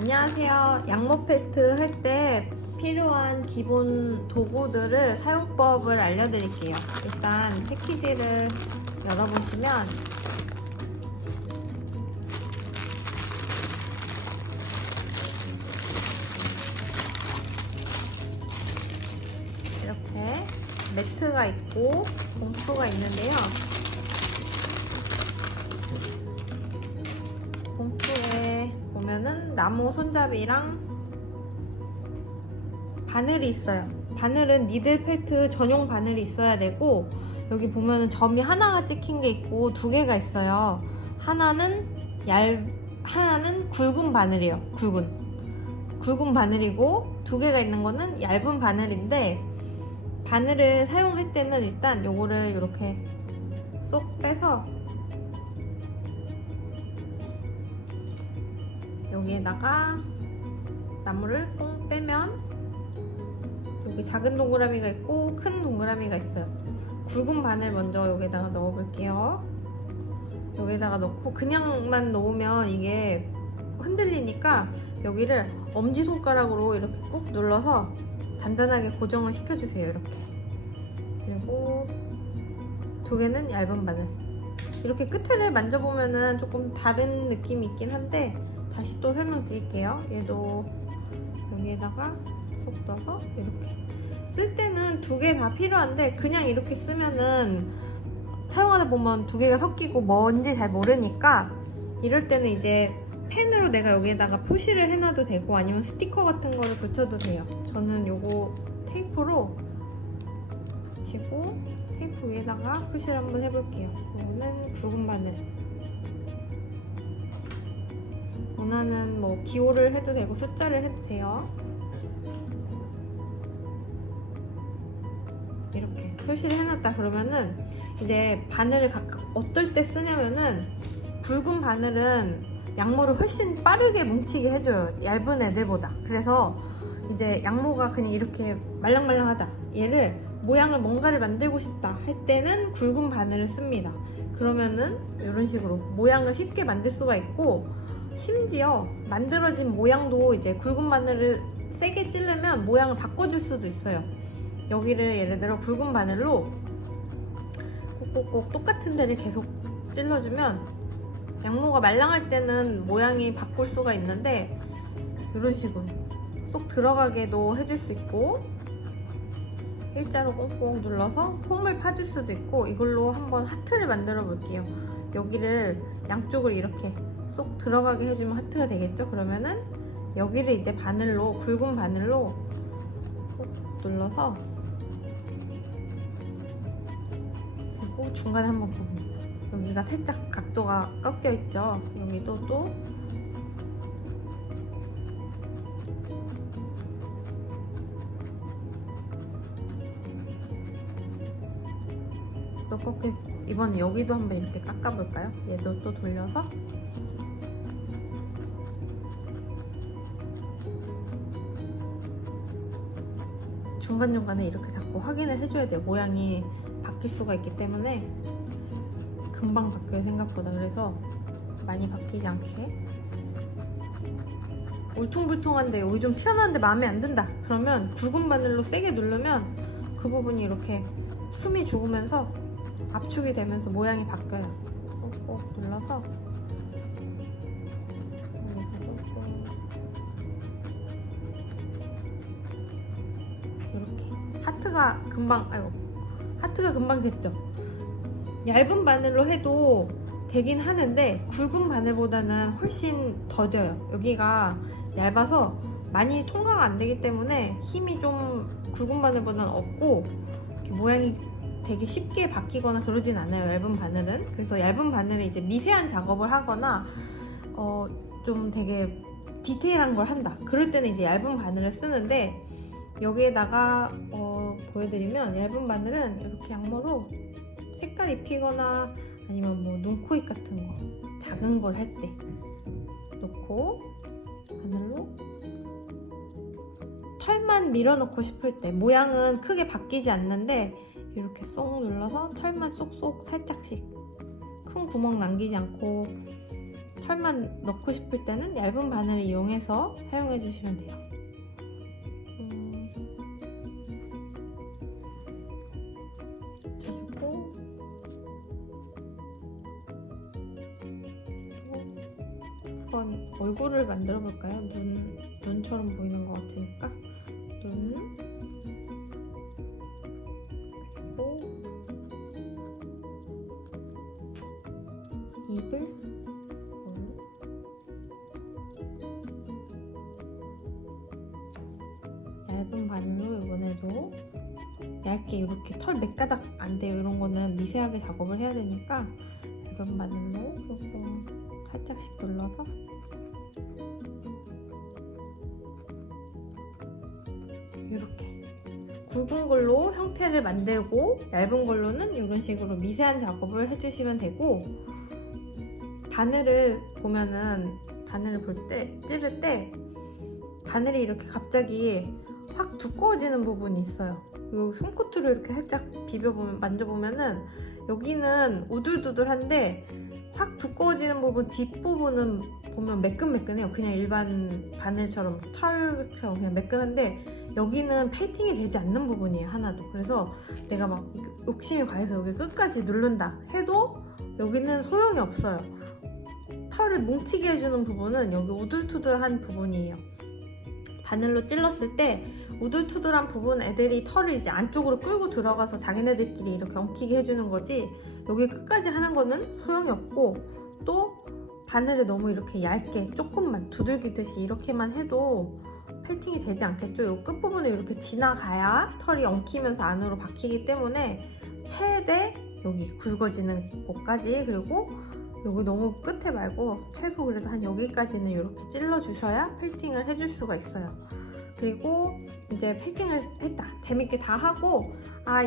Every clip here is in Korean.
안녕하세요. 양모 펠트 할 때 필요한 기본 도구들을 사용법을 알려드릴게요. 일단 패키지를 열어보시면 이렇게 매트가 있고 봉투가 있는데요. 봉투에 보면은 나무 손잡이랑 바늘이 있어요. 바늘은 니들 펠트 전용 바늘이 있어야 되고, 여기 보면은 점이 하나가 찍힌 게 있고 두 개가 있어요. 하나는 굵은 바늘이에요. 굵은 바늘이고, 두 개가 있는 거는 얇은 바늘인데, 바늘을 사용할 때는 일단 요거를 이렇게 쏙 빼서 여기에다가 나무를 뽕 빼면 여기 작은 동그라미가 있고 큰 동그라미가 있어요. 굵은 바늘 먼저 여기에다가 넣어 볼게요. 여기에다가 넣고 그냥만 놓으면 이게 흔들리니까 여기를 엄지손가락으로 이렇게 꾹 눌러서 단단하게 고정을 시켜주세요. 이렇게. 그리고 두 개는 얇은 바늘. 이렇게 끝을 만져보면은 조금 다른 느낌이 있긴 한데 다시 또 설명드릴게요. 얘도 여기에다가 쏙 넣어서 이렇게. 쓸 때는 두 개 다 필요한데 그냥 이렇게 쓰면은 사용하다 보면 두 개가 섞이고 뭔지 잘 모르니까 이럴 때는 이제 펜으로 내가 여기에다가 표시를 해놔도 되고 아니면 스티커 같은 거를 붙여도 돼요. 저는 요거 테이프로 붙이고 테이프 위에다가 표시를 한번 해볼게요. 이거는 굵은 바늘. 원하는 뭐 기호를 해도 되고 숫자를 해도 돼요. 이렇게 표시를 해놨다 그러면은 이제 바늘을 각각 어떨 때 쓰냐면은 굵은 바늘은 양모를 훨씬 빠르게 뭉치게 해줘요. 얇은 애들보다. 그래서 이제 양모가 그냥 이렇게 말랑말랑하다. 얘를 모양을 뭔가를 만들고 싶다 할 때는 굵은 바늘을 씁니다. 그러면은 이런 식으로 모양을 쉽게 만들 수가 있고, 심지어 만들어진 모양도 이제 굵은 바늘을 세게 찌르면 모양을 바꿔줄 수도 있어요. 여기를 예를 들어 굵은 바늘로 꼭꼭꼭 똑같은 데를 계속 찔러주면 양모가 말랑할 때는 모양이 바꿀 수가 있는데 이런 식으로 쏙 들어가게도 해줄 수 있고, 일자로 꽁꽁 눌러서 폼을 파줄 수도 있고, 이걸로 한번 하트를 만들어 볼게요. 여기를 양쪽을 이렇게 쏙 들어가게 해주면 하트가 되겠죠? 그러면은 여기를 이제 바늘로, 굵은 바늘로 콕 눌러서 그리고 중간에 한번 봅니다. 여기가 살짝 각도가 꺾여 있죠? 여기도 또 꺾여 있고, 이번 여기도 한번 이렇게 깎아볼까요? 얘도 또 돌려서 중간중간에 이렇게 자꾸 확인을 해줘야 돼요. 모양이 바뀔 수가 있기 때문에 금방 바뀌어요, 생각보다. 그래서 많이 바뀌지 않게. 울퉁불퉁한데 여기 좀 튀어나왔는데 마음에 안 든다 그러면 굵은 바늘로 세게 누르면 그 부분이 이렇게 숨이 죽으면서 압축이 되면서 모양이 바뀌어요. 꼭 눌러서 이렇게 하트가 금방 됐죠? 얇은 바늘로 해도 되긴 하는데 굵은 바늘보다는 훨씬 더뎌요. 여기가 얇아서 많이 통과가 안 되기 때문에 힘이 좀 굵은 바늘보다는 없고 모양이 되게 쉽게 바뀌거나 그러진 않아요, 얇은 바늘은. 그래서 얇은 바늘에 이제 미세한 작업을 하거나 좀 되게 디테일한 걸 한다 그럴 때는 이제 얇은 바늘을 쓰는데, 여기에다가 보여드리면 얇은 바늘은 이렇게 양모로 색깔 입히거나 아니면 뭐 눈코입 같은 거 작은 걸 할 때 놓고 바늘로 털만 밀어넣고 싶을 때, 모양은 크게 바뀌지 않는데 이렇게 쏙 눌러서 털만 쏙쏙 살짝씩 큰 구멍 남기지 않고 털만 넣고 싶을 때는 얇은 바늘을 이용해서 사용해 주시면 돼요. 그리고 한번 얼굴을 만들어 볼까요? 눈처럼 보이는 것 같으니까 눈, 그리고 입을 얇은 바늘로 이번에도 얇게 이렇게 털 몇 가닥 안 돼요. 이런 거는 미세하게 작업을 해야 되니까 얇은 바늘로 조금 살짝씩 눌러서 이렇게 굵은 걸로 형태를 만들고 얇은 걸로는 이런 식으로 미세한 작업을 해주시면 되고, 바늘을 보면은 바늘을 볼 때 찌를 때 바늘이 이렇게 갑자기 확 두꺼워지는 부분이 있어요. 이 손끝으로 이렇게 살짝 비벼보면 만져보면은 여기는 우둘두둘한데 확 두꺼워지는 부분 뒷부분은 보면 매끈매끈해요. 그냥 일반 바늘처럼 철처럼 그냥 매끈한데 여기는 페이팅이 되지 않는 부분이에요. 하나도. 그래서 내가 막 욕심이 과해서 여기 끝까지 누른다 해도 여기는 소용이 없어요. 털을 뭉치게 해주는 부분은 여기 우둘투둘한 부분이에요. 바늘로 찔렀을 때 우둘투둘한 부분 애들이 털을 이제 안쪽으로 끌고 들어가서 자기네들끼리 이렇게 엉키게 해주는 거지, 여기 끝까지 하는 거는 소용이 없고, 또 바늘을 너무 이렇게 얇게 조금만 두들기듯이 이렇게만 해도 펠팅이 되지 않겠죠. 이 끝부분을 이렇게 지나가야 털이 엉키면서 안으로 박히기 때문에 최대 여기 굵어지는 곳까지, 그리고 여기 너무 끝에 말고 최소 그래도 한 여기까지는 이렇게 찔러 주셔야 펠팅을 해줄 수가 있어요. 그리고 이제 펠팅을 했다, 재밌게 다 하고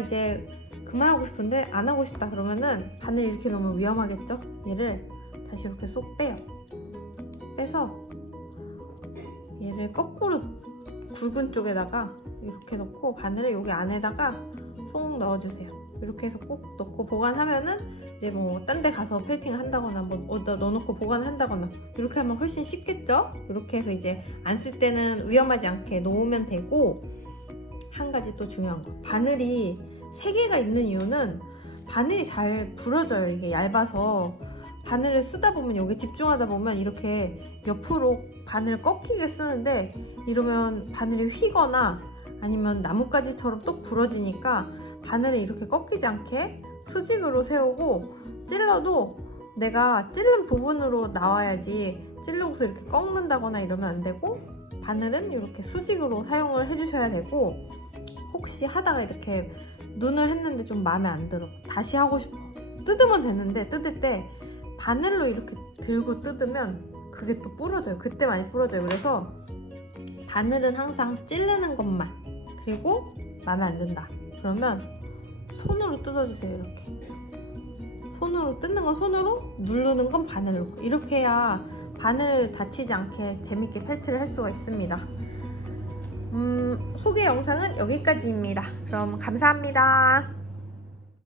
이제 그만하고 싶은데 안 하고 싶다 그러면은 바늘 이렇게 넣으면 위험하겠죠. 얘를 다시 이렇게 쏙 빼요. 빼서 얘를 거꾸로 굵은 쪽에다가 이렇게 넣고 바늘을 여기 안에다가 쏙 넣어주세요. 이렇게 해서 꼭 넣고 보관하면은 이제 뭐 딴 데 가서 펠팅을 한다거나 뭐 어디다 넣어놓고 보관한다거나 이렇게 하면 훨씬 쉽겠죠? 이렇게 해서 이제 안 쓸 때는 위험하지 않게 놓으면 되고, 한 가지 또 중요한 거, 바늘이 3개가 있는 이유는 바늘이 잘 부러져요. 이게 얇아서 바늘을 쓰다 보면 여기 집중하다 보면 이렇게 옆으로 바늘 꺾이게 쓰는데 이러면 바늘이 휘거나 아니면 나뭇가지처럼 똑 부러지니까 바늘을 이렇게 꺾이지 않게 수직으로 세우고, 찔러도 내가 찔른 부분으로 나와야지 찔르고서 이렇게 꺾는다거나 이러면 안 되고, 바늘은 이렇게 수직으로 사용을 해주셔야 되고, 혹시 하다가 이렇게 눈을 했는데 좀 마음에 안 들어, 다시 하고 싶어, 뜯으면 되는데 뜯을 때 바늘로 이렇게 들고 뜯으면 그게 또 부러져요. 그때 많이 부러져요. 그래서 바늘은 항상 찌르는 것만, 그리고 마음에 안 든다 그러면 손으로 뜯어주세요. 이렇게 손으로 뜯는 건 손으로, 누르는 건 바늘로. 이렇게 해야 바늘 다치지 않게 재밌게 펠트를 할 수가 있습니다. 소개 영상은 여기까지입니다. 그럼 감사합니다.